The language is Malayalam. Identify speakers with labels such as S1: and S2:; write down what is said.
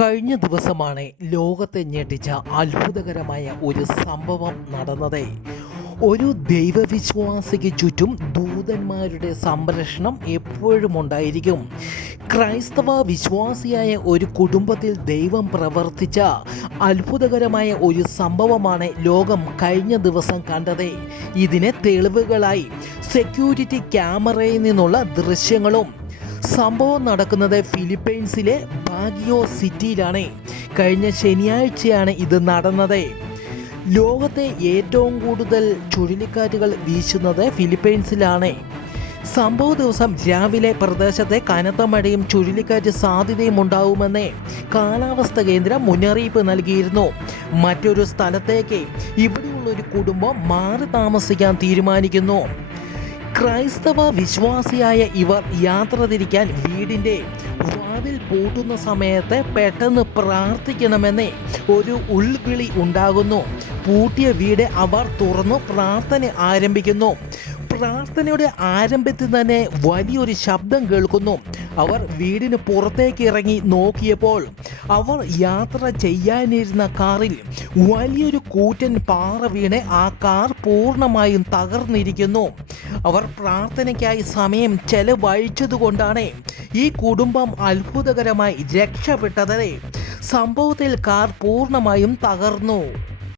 S1: കഴിഞ്ഞ ദിവസമാണ് ലോകത്തെ ഞെട്ടിച്ച അത്ഭുതകരമായ ഒരു സംഭവം നടന്നത്. ഒരു ദൈവവിശ്വാസിക്ക് ചുറ്റും ദൂതന്മാരുടെ സംരക്ഷണം എപ്പോഴും ഉണ്ടായിരിക്കും. ക്രൈസ്തവ വിശ്വാസിയായ ഒരു കുടുംബത്തിൽ ദൈവം പ്രവർത്തിച്ച അത്ഭുതകരമായ ഒരു സംഭവമാണ് ലോകം കഴിഞ്ഞ ദിവസം കണ്ടത്. ഇതിനെ തെളിവുകളായി സെക്യൂരിറ്റി ക്യാമറയിൽ നിന്നുള്ള ദൃശ്യങ്ങളും സംഭവം നടക്കുന്നത് ഫിലിപ്പൈൻസിലെ ബാഗിയോ സിറ്റിയിലാണ്. കഴിഞ്ഞ ശനിയാഴ്ചയാണ് ഇത് നടന്നത്. ലോകത്തെ ഏറ്റവും കൂടുതൽ ചുഴലിക്കാറ്റുകൾ വീശുന്നത് ഫിലിപ്പൈൻസിലാണ്. സംഭവ ദിവസം രാവിലെ പ്രദേശത്തെ കനത്ത മഴയും ചുഴലിക്കാറ്റ് സാധ്യതയും ഉണ്ടാവുമെന്ന് കാലാവസ്ഥ കേന്ദ്രം മുന്നറിയിപ്പ് നൽകിയിരുന്നു. മറ്റൊരു സ്ഥലത്തേക്ക് ഇവിടെയുള്ള ഒരു കുടുംബം മാറി താമസിക്കാൻ തീരുമാനിക്കുന്നു. ക്രൈസ്തവ വിശ്വാസിയായ ഇവർ യാത്ര തിരിക്കാൻ വീടിന്റെ വാതിൽ പൂട്ടുന്ന സമയത്ത് പെട്ടെന്ന് പ്രാർത്ഥിക്കണമെന്ന് ഒരു ഉൾവിളി ഉണ്ടാകുന്നു. പൂട്ടിയ വീട് അവർ തുറന്നു പ്രാർത്ഥന ആരംഭിക്കുന്നു. പ്രാർത്ഥനയുടെ ആരംഭത്തിൽ തന്നെ വലിയൊരു ശബ്ദം കേൾക്കുന്നു. അവർ വീടിന് പുറത്തേക്ക് ഇറങ്ങി നോക്കിയപ്പോൾ അവർ യാത്ര ചെയ്യാനിരുന്ന കാറിൽ വലിയൊരു കൂറ്റൻ പാറ വീണ് ആ കാർ പൂർണമായും തകർന്നിരിക്കുന്നു. അവർ പ്രാർത്ഥനയ്ക്കായി സമയം ചെലവഴിച്ചതുകൊണ്ടാണ് ഈ കുടുംബം അത്ഭുതകരമായി രക്ഷപ്പെട്ടത്. സംഭവത്തിൽ കാർ പൂർണമായും തകർന്നു.